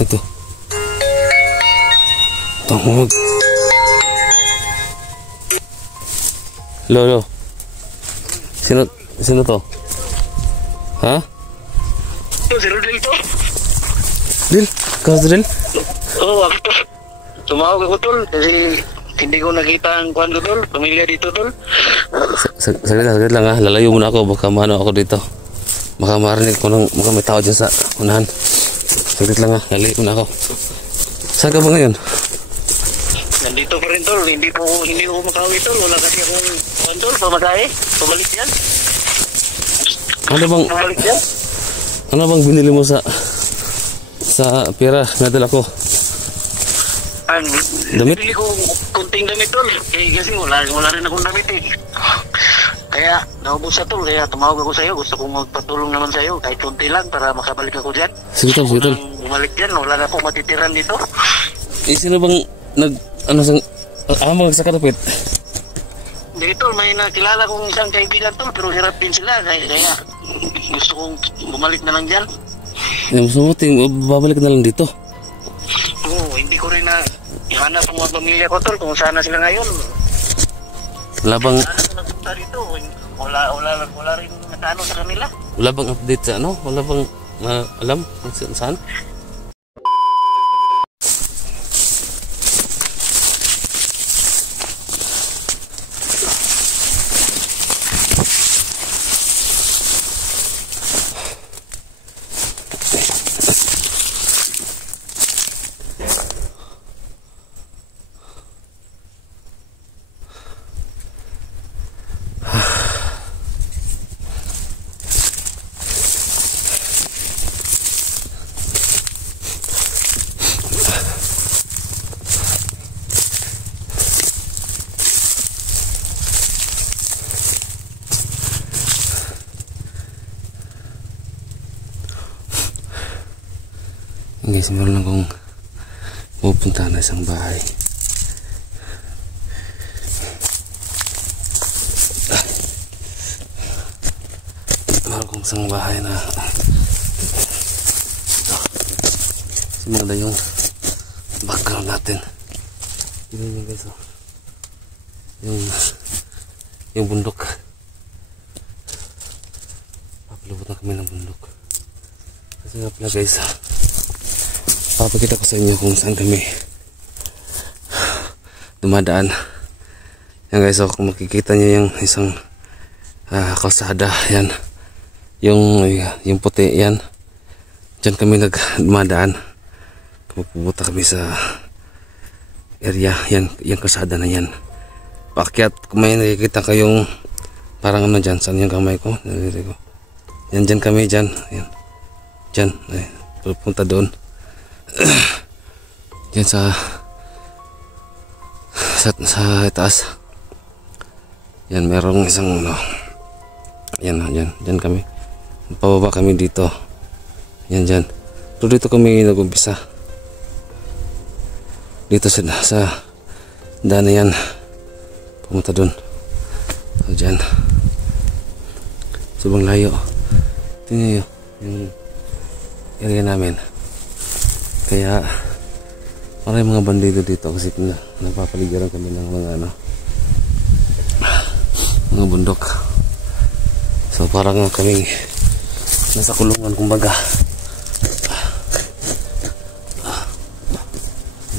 Ito. Tungog. Lolo. Sino to? Ha? Ito, si Rodel to. Dil? Ikaw si Dil? Oo, ako to. Tumawag ako tol kasi hindi ko nakita ang kwan ko tol. Pamilya dito tol. Saglit lang ha. Lalayo muna ako. Baka maano ako dito. Baka marinig ko ng baka may tao dyan sa unahan. Saglit lang ha. Lalayo muna ako. Saan ka ba ngayon? Nandito pa rin tol. Hindi ko makauwi tol. Wala kasi akong kwan tol. Pamagahe. Pabalik yan. Pabalik yan. Ano bang binili mo sa pera na dala ko? Damit? Bili ko kunting damit tol. Kasi wala rin akong damit eh. Kaya naubos sa tol. Kaya tumawag ako sa iyo. Gusto kong magpatulong naman sa iyo. Kahit kunti lang para makabalik ako dyan. Sige tol. Bumalik dyan. Wala na akong matitiran dito. Sino bang magsakatapit? Hindi tol. May nakilala kong isang kaibigan tol. Pero hirap din sila. Kaya gusto kong bumalik na lang dyan. Mas mabuti, babalik na lang dito. Oo, hindi ko rin na ihanap ang mga pamilya ko tol kung saan na sila ngayon. Wala bang dito? Wala rin natano sa kanila. Wala bang update sa ano? Wala bang alam kung saan? Guys, meron lang akong pupunta na isang bahay. Meron akong isang bahay na simula yung background natin. Tignan nyo guys, yung bundok. Papalubot na kami ng bundok. Kasi nga pala guys, papakita ko sa inyo kung saan kami dumadaan. Yan guys, kung makikita nyo yung isang kalsada, yan yung puti, yan dyan kami dumadaan. Pupunta kami sa area, yan yung kalsada na yan. Paakyat, kung may nakikita kayong parang ano dyan, saan yung kamay ko, yan dyan kami, dyan pupunta doon. Diyan sa taas. Yan, merong isang yan kami. Pababa kami dito. Yan dyan. So dito kami nag-umpisa. Dito sa daan na yan. Pumunta dun. So dyan. Subang layo. Tingnan nyo yung area namin. Kaya maraming mga bandido dito kasi napapaligiran kami ng mga bundok. So parang kami nasa kulungan kumbaga.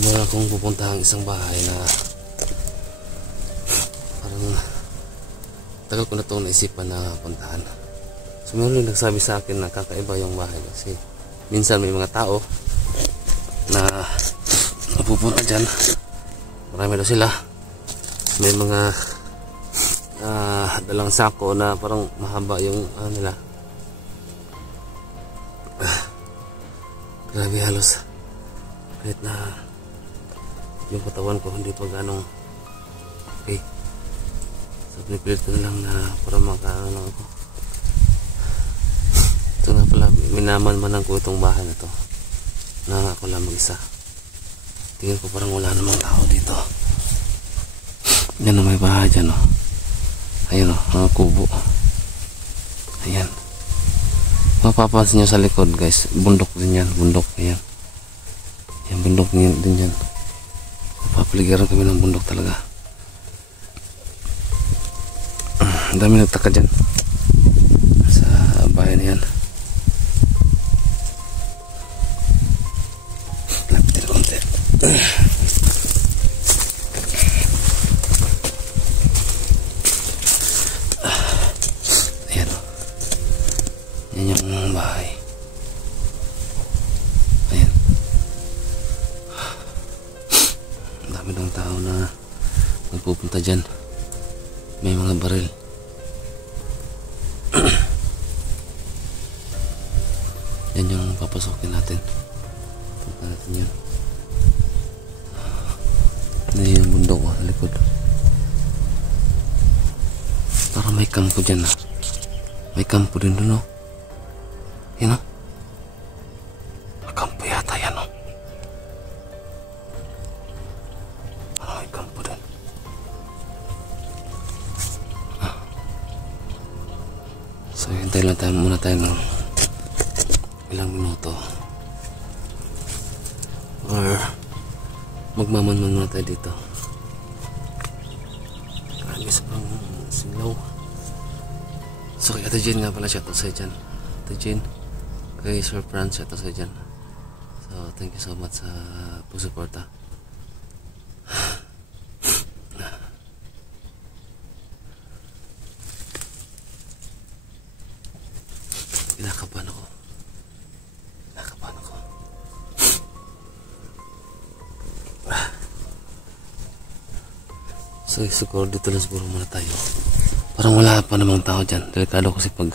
Meron akong pupuntahan isang bahay na parang tagal ko na itong naisipan na puntahan. So meron yung nagsabi sa akin na kakaiba yung bahay kasi minsan may mga tao na napupunta dyan. Marami daw sila. May mga dalang sako na parang mahaba yung nila. Grabe, halos kahit na yung katawan ko hindi pa ganong okay. So pinipilit ko na lang na para makaano ako. Ito nga pala, minaman-manan ko itong bahay na to na ako lang mag-isa. Tingin ko parang wala namang tao dito. Yan o, may bahay dyan o. Ayun o, mga kubo. Ayan. Mapapansin nyo sa likod guys, bundok din yan, bundok. Ayan. Yung bundok din yan. Papaligiran kami ng bundok talaga. Ang dami nagtaka dyan sa bayan na yan. Lapit na konti. Ayan o. Yan yung bahay. Ayan. Ang dami ng tao na nagpupunta dyan. May mga baril. Yan yung papasokin natin. Punta natin yun. Ano yung bundok sa likod. Parang may kampo dyan ah. May kampo din doon oh. Yan oh. May kampo yata yan oh. Parang may kampo din. So hintay lang tayo muna tayo ng ilang minuto or magmamanman muna tayo dito. Marami sa pang singaw. So kay Ate Jane nga pala, shoutout sa'yo dyan. Ate Jane, kay Sir Franz, shoutout sa'yo dyan. So thank you so much sa pagsuporta. Kinakabahan ako. So siguro dito lang siguro muna tayo. Parang wala pa namang tao dyan. Delikado kasi pag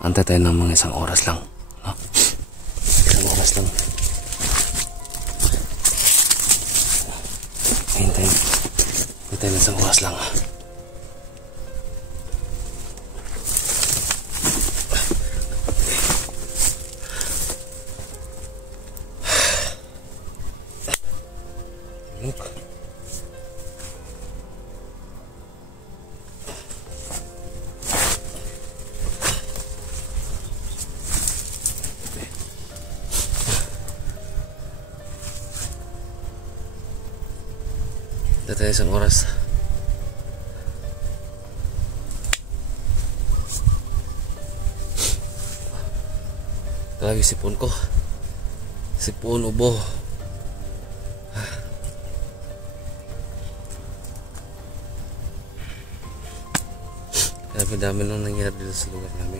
antay tayo ng mga isang oras lang, no? Isang oras lang. Hintay ng isang oras lang. Look. Dito tayo isang oras. Grabe sipon ko. Sipon, ubo. Dami nang nangyari dito sa lugar namin.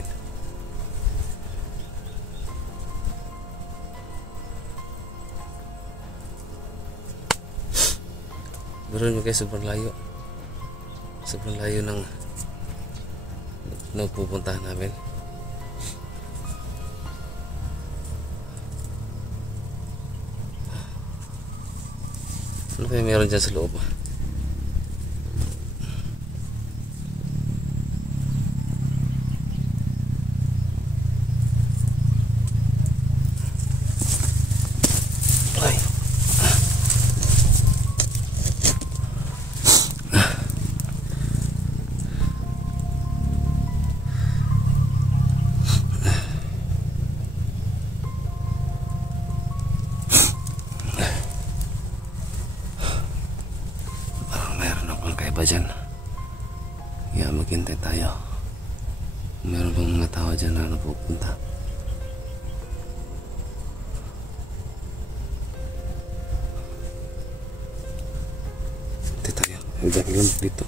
Meron nyo kayo sobrang layo. Sobrang layo ng pupuntahan namin. Ano kaya meron dyan sa loob? Dyan. Kaya maghintay tayo. Meron bang mga tao dyan na napupunta? Hintay tayo. Hintay lang dito.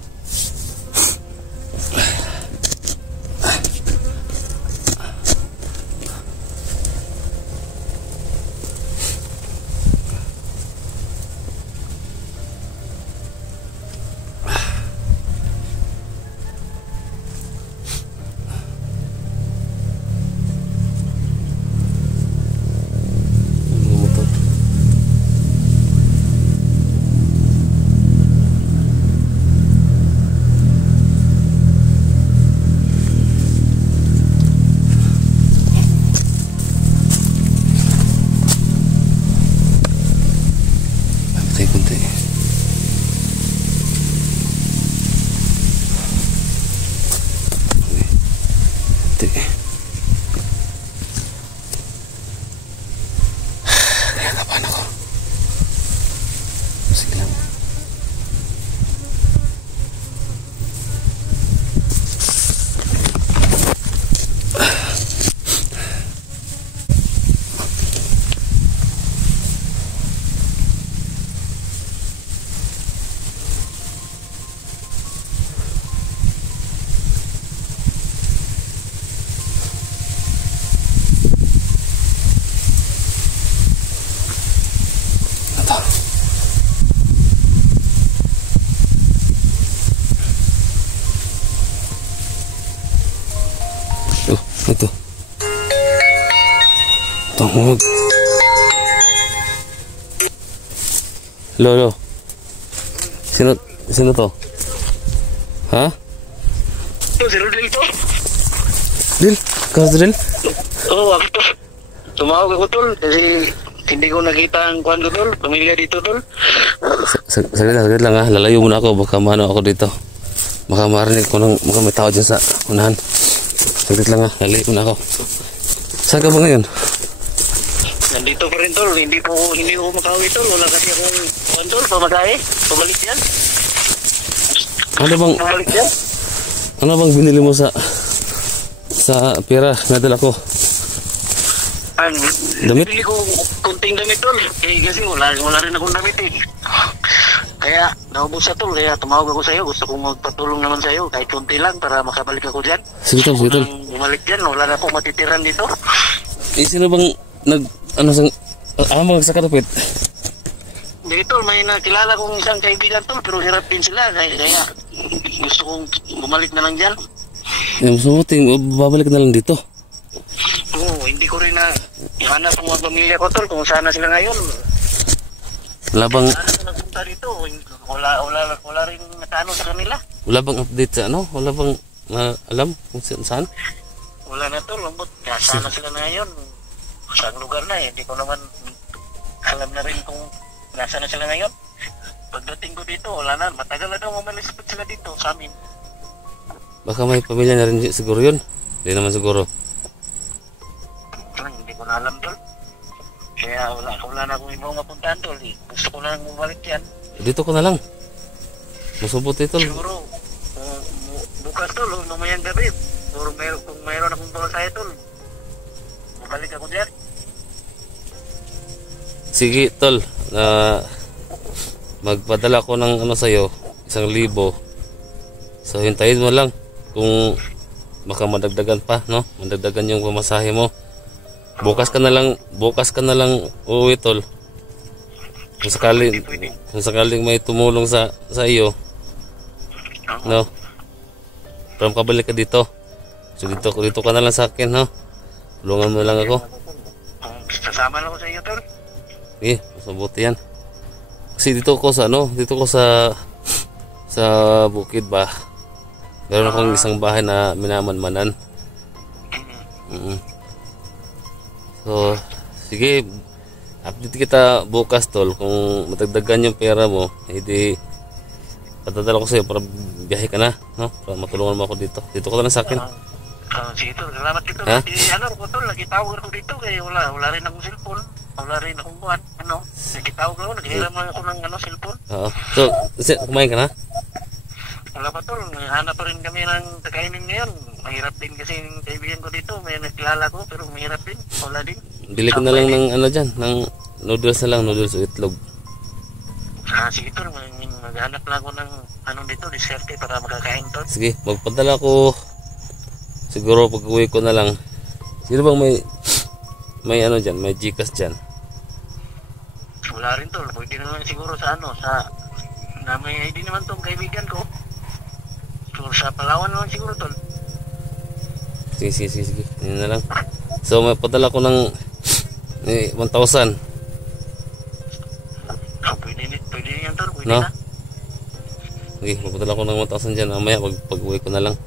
Ito. Tungod. Lolo. Sino to? Ha? Ito, si Rodel to. Dil? Ikaw Dil? Oo, ako to. Tumawag ako tol kasi hindi ko nakita ang kwan ko tol. Pamilya dito tol. Saglit lang ha. Lalayo muna ako. Baka maano ako dito. Baka marinig ko ng baka may tao dyan sa unahan. Saglit lang ha. Lalayo muna ako. Saan ka ba ngayon? Nandito pa rin tol. Hindi ko makauwi tol. Wala kasi akong kwan tol. Pamagahe. Pabalik yan. Pabalik yan. Ano bang binili mo sa pera na dala ko? Damit? Bili ko kunting damit tol. Kasi wala rin akong damit eh. Kaya naubos sa tol. Kaya tumawag ako sa iyo. Gusto kong magpatulong naman sa iyo. Kahit kunti lang para makabalik ako dyan. Sige tol. Bumalik dyan. Wala na akong matitiran dito. Sino bang mga sakarapit? Hindi tol. May nakilala kong isang kaibigan tol. Pero hirap din sila. Kaya gusto kong bumalik na lang dyan. Mabuti, babalik na lang dito. Oo, hindi ko rin na ihanap ang mga pamilya ko tol kung saan na sila ngayon. Wala bang Saan na nagpunta dito? Wala rin nakano sa kanila. wala bang update sa ano? Wala bang alam kung saan? Wala na tol, lambot. Saan na sila ngayon? Saan lugar na eh. Hindi ko naman alam na rin kung nasa na sila ngayon. Pagdating ko dito, wala na. Matagal na daw umalis sila dito sa amin. Baka may pamilya na rin siguro yun. Hindi naman siguro. Hindi ko na alam tol. Kaya wala na akong ibang mapuntahan tol. Gusto ko na bumalik yan. Dito ko na lang. Masubuti tol. Siguro, bukas tol, mamayang gabi. Kung mayroon akong balasaya tol, bumalik ako dyan. Sige tol. Magpadala ko ng ano sa'yo. 1,000. So hintayin mo lang. Kung baka madagdagan pa, no? Madagdagan yung pamasahe mo. Bukas ka na lang uuwi tol. Kung sakaling may tumulong sa iyo, no? Para makabalik ka dito. So dito ka na lang sa akin, no? Tulungan mo lang ako. Sasama lang ako sa iyo tol. Mabuti yan. Kasi dito ko sa bukid ba. Meron akong isang bahay na minamanmanan. So, sige, update kita bukas tol. Kung matagdagan yung pera mo, hindi patadala ko sa'yo para biyahe ka na, no? Para matulungan mo ako dito. Dito ka na sa akin. Sige tol, salamat dito. Ano ko tol, nagitawag ako dito kaya wala rin akong cellphone. Wala rin akong buwan. Nagitawag ako, naghiram ako ng cellphone. Oo. So, kumain ka na? Wala pa tol, hanap pa rin kami ng kakainin ngayon. Mahirap din kasi yung kaibigan ko dito, may nakilala ko pero mahirap din, wala din. Bili ko na lang ng ano dyan, ng noodles na lang, noodles o itlog. Sige tol, maghanap lang ako ng dito, dessert para makakain tol. Sige, magpadala ko siguro pag uwi ko na lang. Sino bang may ano dyan, may Gcash dyan? Wala rin tol, pwede na lang siguro sa na may ID naman tong kaibigan ko. Sa Palawan naman siguro tol. Sige. Yun na lang. So may padala ko ng 1,000. Pwede yan tol, pwede no? na. Sige, magpadala ko ng 1,000 dyan. Mamaya pag-uwi ko na lang.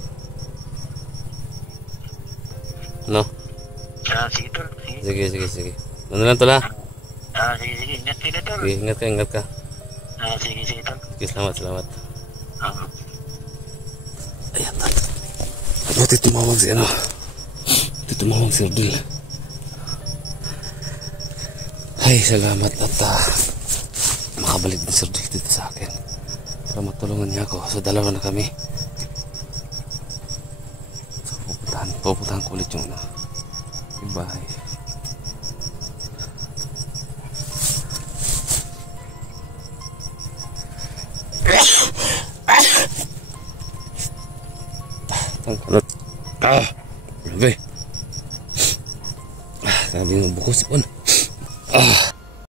No? Sige tol. Sige. Ano lang tol ha? Sige. Ingat ka tol. Sige, ingat ka. Sige tol. Sige, salamat. Ayan tol. Dito tumawag si Rodel. Ay, salamat at makabalik din si Rodel dito sa akin para matulungan niya ako. So dalawa na kami. So pupuntahan ko ulit yung bahay. Grabe. Grabe yung buko sipon.